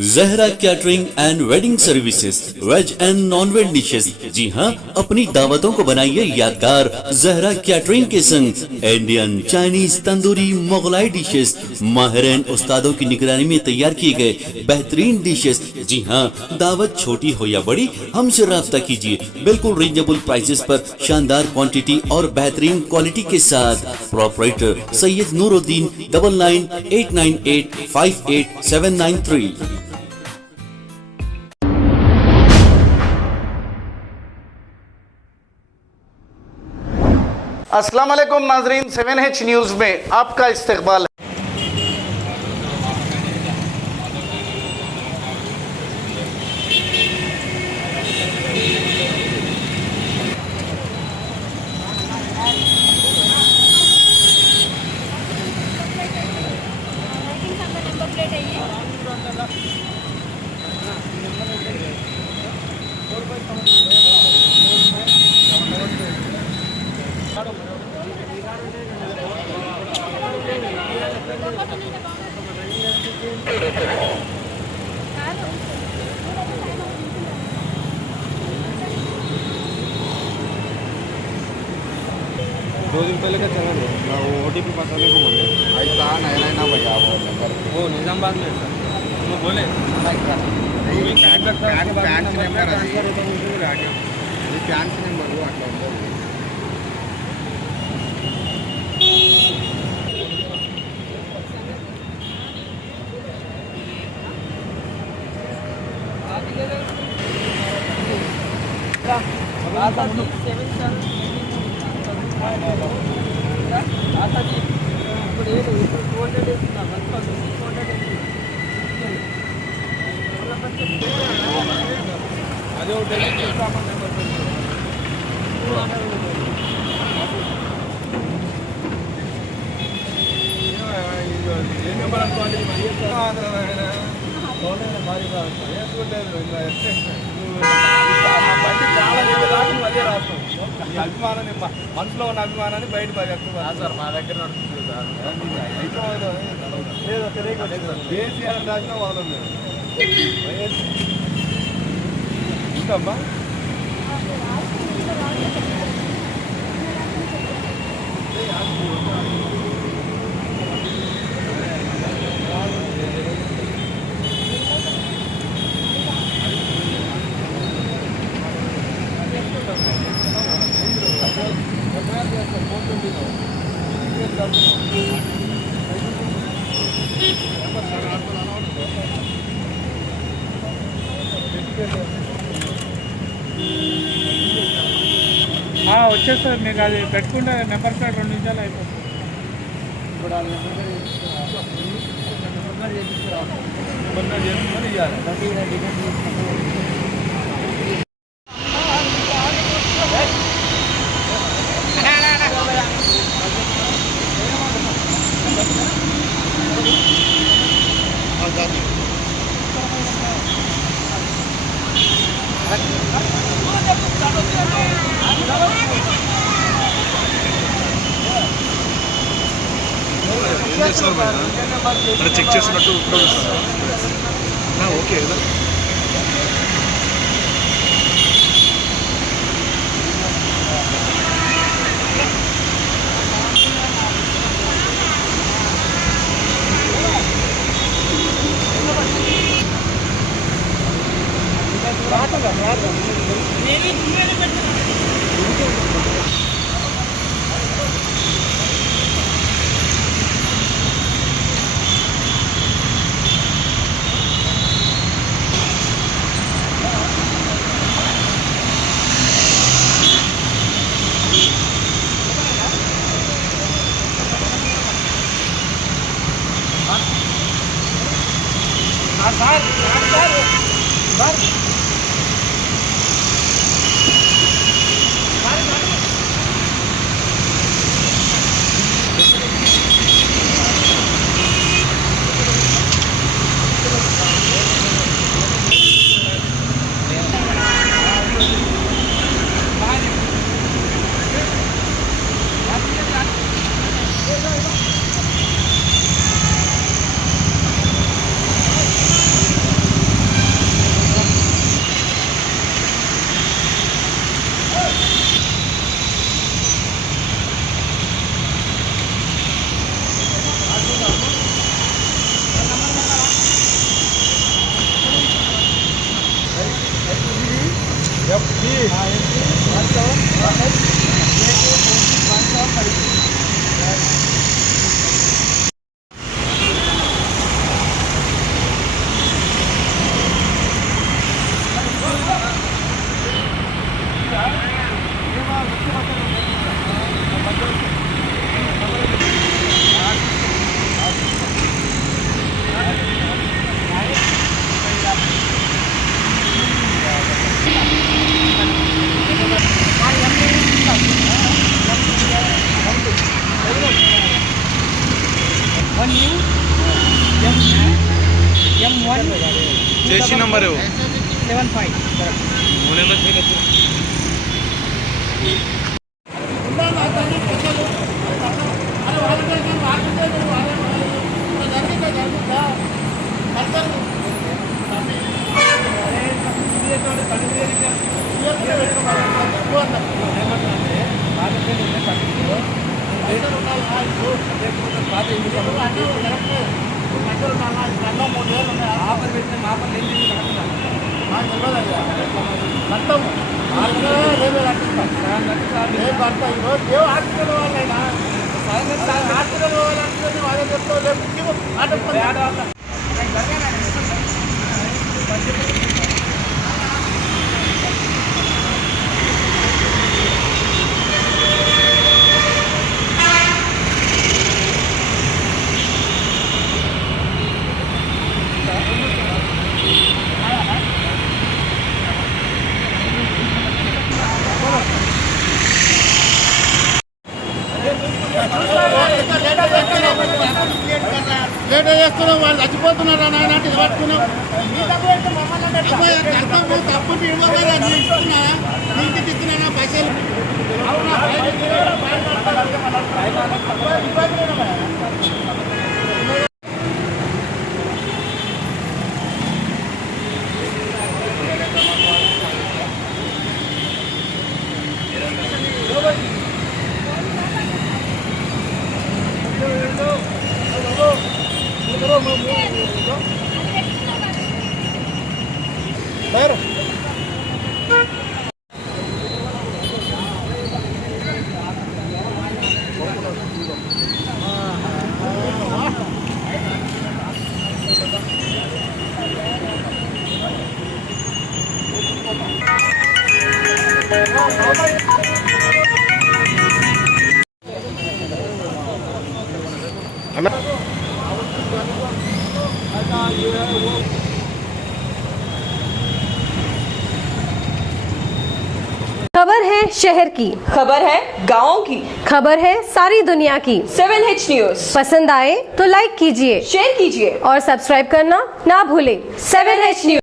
Zahra catering and wedding services, veg and non veg dishes. जी हाँ, अपनी दावतों को बनाइए यादगार जहरा कैटरिंग के संग। Indian, Chinese, tandoori, Mughlai dishes माहिरीन उस्तादों की निगरानी में तैयार किए गए बेहतरीन डिशेस। जी हाँ, दावत छोटी हो या बड़ी, हमसे राब्ता कीजिए। बिल्कुल रीजनेबल प्राइसेस पर शानदार क्वांटिटी और बेहतरीन क्वालिटी के साथ। प्रोपराइटर सैयद नूरुद्दीन 9989858793। अस्सलाम वालेकुम नाजरीन, 7H न्यूज़ में आपका इस्तकबाल है। दो दिन पहले का चला गया वो OTP बताने को बोले ऐसा नया ना भैया वो नंबर वो निजामाबाद में सर वो बोले ఫ్యాన్స్ నెంబర్ అది ఫ్యాన్స్ నెంబర్ అట్లా ఉంటుంది అదే ఒకటి ఏ నెంబర్ అనుకోండి బయట చాలా రాకుండా అదే రాస్తాం ఈ అభిమానాన్ని మనసులో ఉన్న అభిమానాన్ని బయట సార్ మా దగ్గర నడుస్తుంది సార్ కేసీఆర్ రాసిన వదలం ఇంకమ్మా వచ్చేస్తుంది మీకు అది పెట్టుకుంటే నెంబర్ ప్లేట్ 2 నిమిషాలు అయిపోతుంది ఇప్పుడు ఆ నెంబర్ చేసుకుని ఇవ్వాలి చెక్ చేసినట్టు ఓకే जैसी नंबर है वो 75 లేట్ చేస్తున్నావు వాళ్ళు చచ్చిపోతున్నారా నాయన ఇది పట్టుకున్నావు తప్పు ఇస్తున్నా నీకు ఇస్తున్నా పైసలు सर खबर है शहर की, खबर है गाँव की, खबर है सारी दुनिया की। 7H न्यूज पसंद आए तो लाइक कीजिए, शेयर कीजिए और सब्सक्राइब करना ना भूलें। 7H news.